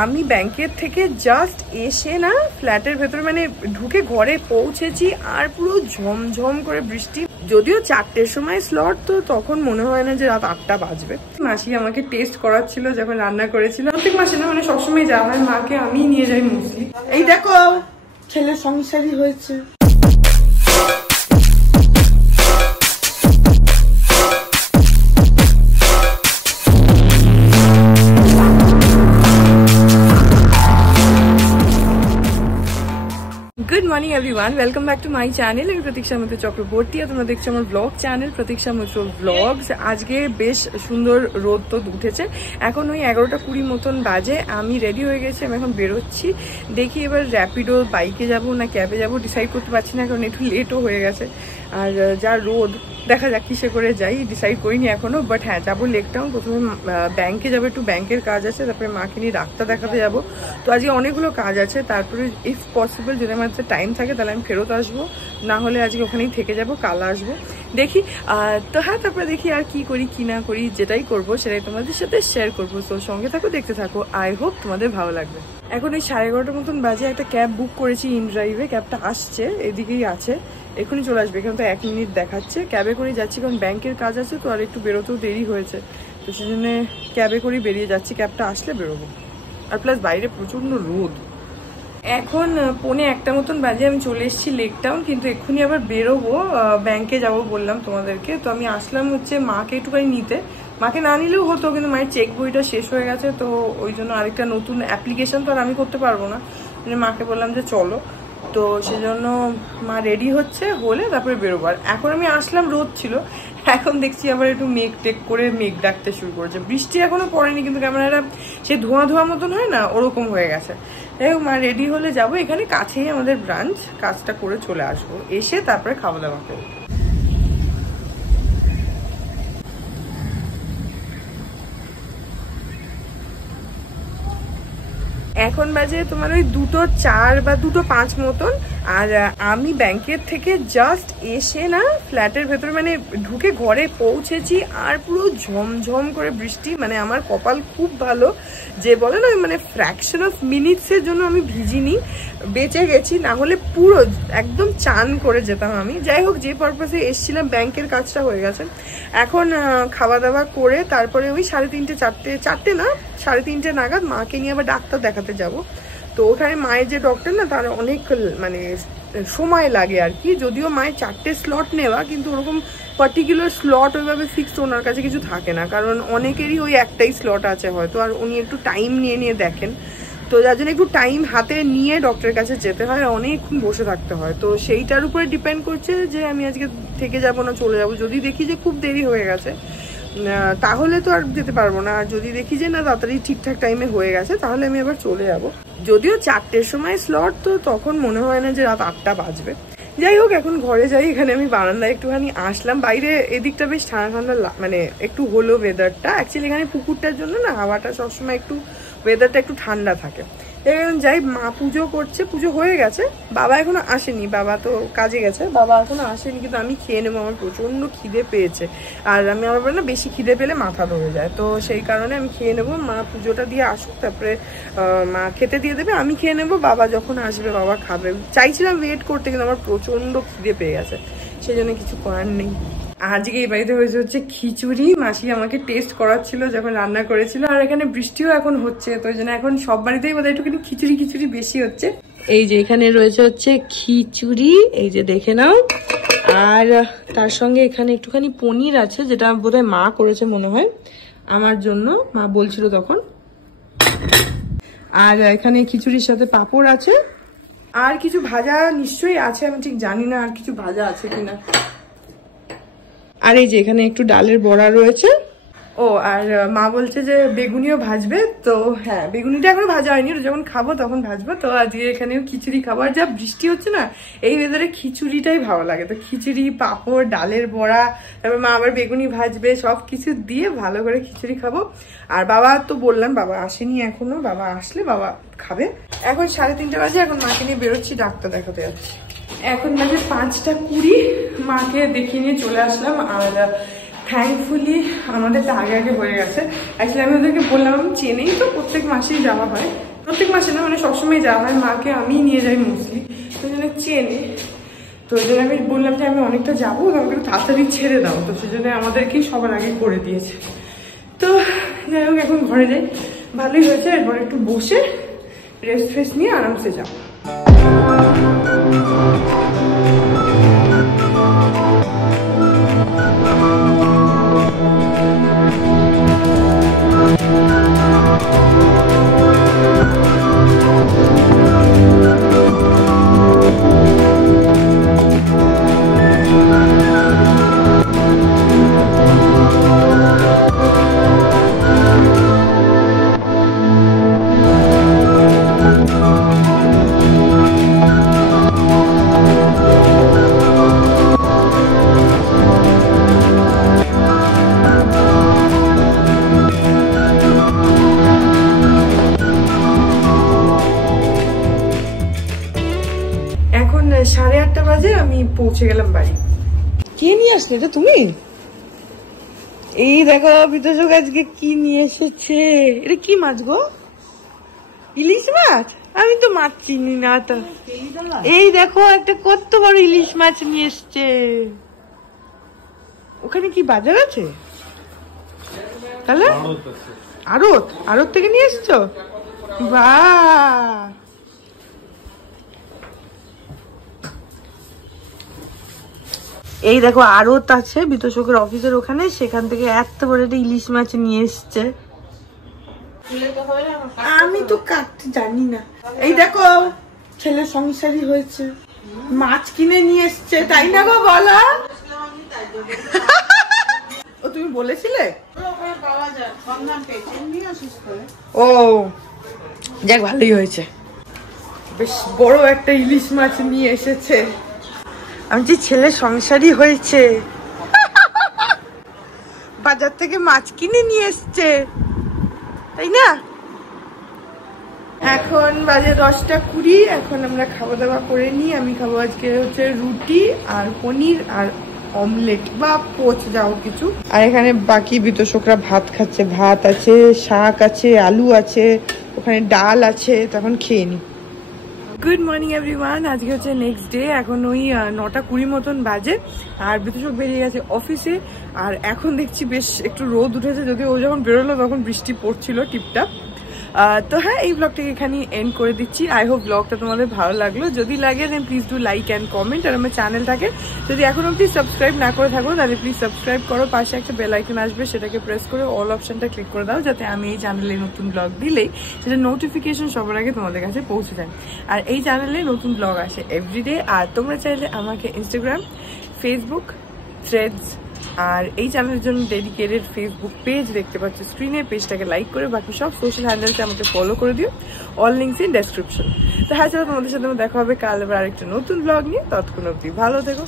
আমি ব্যাংকের থেকে জাস্ট এসে না ফ্ল্যাটের ভেতরে মানে ঢুকে ঘরে পৌঁছেছি আর পুরো ঝমঝম করে বৃষ্টি। যদিও 4টের সময় স্লট, তো তখন মনে হয় না যে রাত 8টা বাজবে। মাসি আমাকে টেস্ট করাচ্ছিল যখন রান্না করেছিল। প্রত্যেক মাসে না মানে সবসময় যাওয়া হয়, মাকে আমি নিয়ে যাই মোস্টলি। এই দেখো ছেলে সংসারী হয়েছে। Good morning everyone, welcome back to my channel. আমি প্রতীক্ষা মিত্র চক্রবর্তী, আর তোমরা দেখছো আমার ব্লগ চ্যানেল প্রতীক্ষা মিত্র ব্লগস। আজকে বেশ সুন্দর রোদ তো উঠেছে, এখন ওই 11টা 20 মতন বাজে। আমি রেডি হয়ে গেছি, আমি এখন বেরোচ্ছি। দেখি এবার র্যাপিডো বাইকে যাব না ক্যাবে যাব ডিসাইড করতে পারছি না, কারণ একটু লেটও হয়ে গেছে। আর যা রোদ, দেখা যাক কিসে করে যাই, ডিসাইড করিনি এখনো। বাট হ্যাঁ, যাবো লেক টাউন। প্রথমে ব্যাংকে যাবো, একটু ব্যাংকের কাজ আছে, তারপরে মাকে নিয়ে ডাক্তার দেখাতে যাবো। তো আজকে অনেকগুলো কাজ আছে। তারপরে ইফ পসিবল যদি আমার টাইম থাকে তাহলে আমি ফেরত আসবো, না হলে আজকে ওখানেই থেকে যাবো, কাল আসবো, দেখি। তো হ্যাঁ, তারপরে দেখি আর কি করি কি না করি, যেটাই করবো সেটাই তোমাদের সাথে শেয়ার করবো। তো সঙ্গে থাকো, দেখতে থাকো, আই হোপ তোমাদের ভালো লাগবে। এখন ওই 11:30 মতন বাজে। একটা ক্যাব বুক করেছি ইন ড্রাইভে, ক্যাবটা আসছে, এদিকেই আছে, এখনই চলে আসবে। এখানে তো 1 মিনিট দেখাচ্ছে। ক্যাবে করেই যাচ্ছি, কারণ ব্যাংকের কাজ আছে তো, আর একটু বেরোতেও দেরি হয়েছে, তো সেই জন্য ক্যাবে করেই বেরিয়ে যাচ্ছি। ক্যাবটা আসলে বেরোবো। আর প্লাস বাইরে প্রচন্ড রোদ। এখন 1:45 মতন বাজে, আমি চলে এসেছি লেক টাউন, কিন্তু এক্ষুনি আবার বেরোবো, ব্যাংকে যাব বললাম তোমাদেরকে। তো আমি আসলাম হচ্ছে মাকে একটুখানি নিতে। মাকে না নিলেও হতো, কিন্তু মায়ের চেক বইটা শেষ হয়ে গেছে, তো ওই জন্য আরেকটা নতুন অ্যাপ্লিকেশন তো আর আমি করতে পারবো না, মানে মাকে বললাম যে চলো। তো সেজন্য মা রেডি হচ্ছে, হলে তারপরে বেরোবো। আর এখন আমি আসলাম, রোদ ছিল, এখন দেখছি আবার একটু মেঘ টেক করে মেঘ ডাকতে শুরু করেছে। বৃষ্টি এখনো পড়েনি, কিন্তু ক্যামেরাটা সে ধোঁয়া ধোঁয়া মতন হয় না, ওরকম হয়ে গেছে। যাই হোক, মা রেডি হলে যাবো। এখানে কাছেই আমাদের ব্রাঞ্চ, কাজটা করে চলে আসবো, এসে তারপরে খাওয়া দাওয়া করবো। এখন বাজে তোমার ওই 2:04 বা 2:05 মতন। আর আমি ব্যাংকের থেকে জাস্ট এসে না ফ্ল্যাটের ভেতরে মানে ঢুকে ঘরে পৌঁছেছি আর পুরো ঝমঝম করে বৃষ্টি। মানে আমার কপাল খুব ভালো, যে বলে না মানে ফ্র্যাকশন অফ মিনিটসের জন্য আমি ভিজিনি, বেঁচে গেছি, না হলে পুরো একদম চান করে যেতাম আমি। যাই হোক, যে পারপাসে এসছিলাম ব্যাংকের কাজটা হয়ে গেছে। এখন খাওয়া দাওয়া করে তারপরে ওই 3:30 4টে না 3:30 নাগাদ মাকে নিয়ে আবার ডাক্তার দেখাতে যাব। তো ওখানে মায়ের যে ডক্টর না, তার অনেক মানে সময় লাগে আর কি। যদিও মায়ের 4টে স্লট নেওয়া, কিন্তু ওরকম পার্টিকুলার স্লট ওইভাবে ফিক্সড ওনার কাছে কিছু থাকে না, কারণ অনেকেরই ওই একটাই স্লট আছে হয়তো, আর উনি একটু টাইম নিয়ে নিয়ে দেখেন। তো যার জন্য একটু টাইম হাতে নিয়ে ডক্টরের কাছে যেতে হয়, অনেকক্ষণ বসে থাকতে হয়। তো সেইটার উপরে ডিপেন্ড করছে যে আমি আজকে থেকে যাব না চলে যাব। যদি দেখি যে খুব দেরি হয়ে গেছে তাহলে তো আর যেতে পারবো না, আর যদি দেখি যে না তাড়াতাড়ি ঠিকঠাক টাইমে হয়ে গেছে তাহলে আমি আবার চলে যাব। যদিও 4টের সময় স্লট, তো তখন মনে হয় না যে রাত 8টা বাজবে। যাই হোক, এখন ঘরে যাই। এখানে আমি বারান্দায় একটুখানি আসলাম, বাইরে এদিকটা বেশ ঠান্ডা ঠান্ডা মানে একটু হলো ওয়েদারটা। অ্যাকচুয়ালি এখানে পুকুরটার জন্য না হাওয়াটা সবসময় একটু, ওয়েদারটা একটু ঠান্ডা থাকে। এখন যাই, মা পুজো করছে, পুজো হয়ে গেছে, বাবা এখনো আসেনি, বাবা তো কাজে গেছে, বাবা এখনো আসেনি। কিন্তু আমি খেয়ে নেবো, আমার প্রচন্ড খিদে পেয়েছে। আর আমি আমার না বেশি খিদে পেলে মাথা ধরে যায়, তো সেই কারণে আমি খেয়ে নেবো। মা পুজোটা দিয়ে আসুক, তারপরে মা খেতে দিয়ে দেবে, আমি খেয়ে নেবো, বাবা যখন আসবে বাবা খাবে। চাইছিলাম ওয়েট করতে, কিন্তু আমার প্রচন্ড খিদে পেয়ে গেছে, সেই জন্য কিছু করার নেই। আজকে এই বাড়িতে হয়েছে হচ্ছে খিচুড়ি। মাসি আমাকে টেস্ট করাচ্ছিল যখন রান্না করেছিল, আর এখানে বৃষ্টিও এখন হচ্ছে, তো ওই জন্য এখন সব বাড়িতেই বোধহয় একটু খিচুড়ি খিচুড়ি বেশি হচ্ছে। এই যে এখানে রয়েছে হচ্ছে খিচুড়ি, এই যে দেখে নাও। আর তার সঙ্গে এখানে একটুখানি পনির আছে, যেটা বোধহয় মা করেছে মনে হয় আমার জন্য, মা বলছিল তখন। আর এখানে খিচুড়ির সাথে পাঁপড় আছে, আর কিছু ভাজা নিশ্চয়ই আছে, আমি ঠিক জানি না আর কিছু ভাজা আছে কিনা। আর এই যে এখানে একটু ডালের বড়া রয়েছে। ও আর মা বলছে যে বেগুনিও ভাজবে, তো হ্যাঁ বেগুনিটা এখনো ভাজা হয়নি, যখন খাবো তখন ভাজবো। তো আজকে এখানেও খিচুড়ি খাবো, আর যা বৃষ্টি হচ্ছে না এই ওয়েদারে খিচুড়িটাই ভালো লাগে। তো খিচুড়ি, পাঁপড়, ডালের বড়া, তারপর মা আবার বেগুনি ভাজবে, সব কিছু দিয়ে ভালো করে খিচুড়ি খাবো। আর বাবা তো বললাম, বাবা আসেনি এখনো, বাবা আসলে বাবা খাবে। এখন 3:30 বাজে, এখন মাকে নিয়ে বেরোচ্ছি, ডাক্তার দেখাতে যাচ্ছি। এখন বাজে 5:20, মাকে দেখিয়ে নিয়ে চলে আসলাম। আর থ্যাঙ্কফুলি আমাদেরটা আগে আগে হয়ে গেছে। অ্যাকচুয়ালি আমি ওদেরকে বললাম, আমি চেনেই তো প্রত্যেক মাসেই যাওয়া হয়, প্রত্যেক মাসে না মানে সবসময় যাওয়া হয়, মাকে আমি নিয়ে যাই মোস্টলি, তো জন্য চেনে। তো ওই জন্য আমি বললাম যে আমি অনেকটা যাবো, আমাকে একটু তাড়াতাড়ি ছেড়ে দাও, তো সেই জন্য আমাদেরকেই সবার আগে করে দিয়েছে। তো যাই হোক এখন ঘরে যাই, ভালোই হয়েছে। এরপর একটু বসে রেস্ট ফেস্ট নিয়ে আরামসে যাবো। এখন 8:30 বাজে, আমি পৌঁছে গেলাম বাড়ি। কে নিয়ে আসলে এটা তুমি? এই দেখো বিতোষক আজকে কি নিয়ে এসেছে। এটা কি মাছ গো? ইলিশ মাছ? আমি তো মাছ চিনি না তো। এই দেখো একটা কত বড় ইলিশ মাছ নিয়ে এসছে। ওখানে কি বাজার আছে তাহলে? আড়ত থেকে নিয়ে এসছো? বাহ, এই দেখো আড়ত আছে বিতোষকের অফিসের ওখানে, সেখান থেকে এত বড় একটা ইলিশ মাছ নিয়ে এসছে। আমি তো কাটতে জানি না। এই দেখো ছেলে সংসারী হয়েছে, মাছ কিনে নিয়ে এসছে, তাই না গো বলো? ও তুমি বলেছিলে? ও যাক ভালোই হয়েছে, বেশ বড় একটা ইলিশ মাছ নিয়ে এসেছে। আমি যে ছেলে সংসারী হয়েছে, বাজার থেকে মাছ কিনে নিয়ে এসছে, তাই না? এখন বাজে 10:20। এখন আমরা খাওয়া দাওয়া করে নিই। আমি খাবো আজকে হচ্ছে রুটি আর পনির আর অমলেট বা পোচ যাও কিছু। আর এখানে বাকি বিতোষকরা ভাত খাচ্ছে, ভাত আছে, শাক আছে, আলু আছে, ওখানে ডাল আছে, তখন খেয়ে নি। Good morning everyone. আজকে হচ্ছে নেক্সট ডে। এখন ওই 9:20 মতন বাজে, আর বিতোষক বেরিয়ে গেছে অফিসে। আর এখন দেখছি বেশ একটু রোদ উঠেছে, যদিও ও যখন বেরোলো তখন বৃষ্টি পড়ছিল টিপটাপ। তো হ্যাঁ, এই ব্লগটাকে এখানে এন্ড করে দিচ্ছি। আই হোপ ব্লগটা তোমাদের ভালো লাগলো। যদি লাগে then please do like and comment. আর আমার চ্যানেলটাকে যদি এখন অবধি সাবস্ক্রাইব না করে থাকো তাহলে প্লিজ সাবস্ক্রাইব করো। পাশে একটা বেল আইকন আসবে, সেটাকে প্রেস করে অল অপশনটা ক্লিক করে দাও, যাতে আমি এই চ্যানেলে নতুন ব্লগ দিলেই সেটা নোটিফিকেশন সবার আগে তোমাদের কাছে পৌঁছে যায়। আর এই চ্যানেলে নতুন ব্লগ আসে এভরিডে। আর তোমরা চাইলে আমাকে ইনস্টাগ্রাম, ফেসবুক, থ্রেডস আর এই চ্যানেলের জন্য ডেডিকেটেড ফেসবুক পেজ দেখতে পাচ্ছ স্ক্রিনে, পেজটাকে লাইক করে বাকি সব সোশ্যাল হ্যান্ডেলসে আমাকে ফলো করে দিও। All links in description. তো হ্যাঁ চলো, তোমাদের সাথে দেখা হবে কাল আবার আরেকটা নতুন ব্লগ নিয়ে। ততক্ষণ অবধি ভালো থেকো।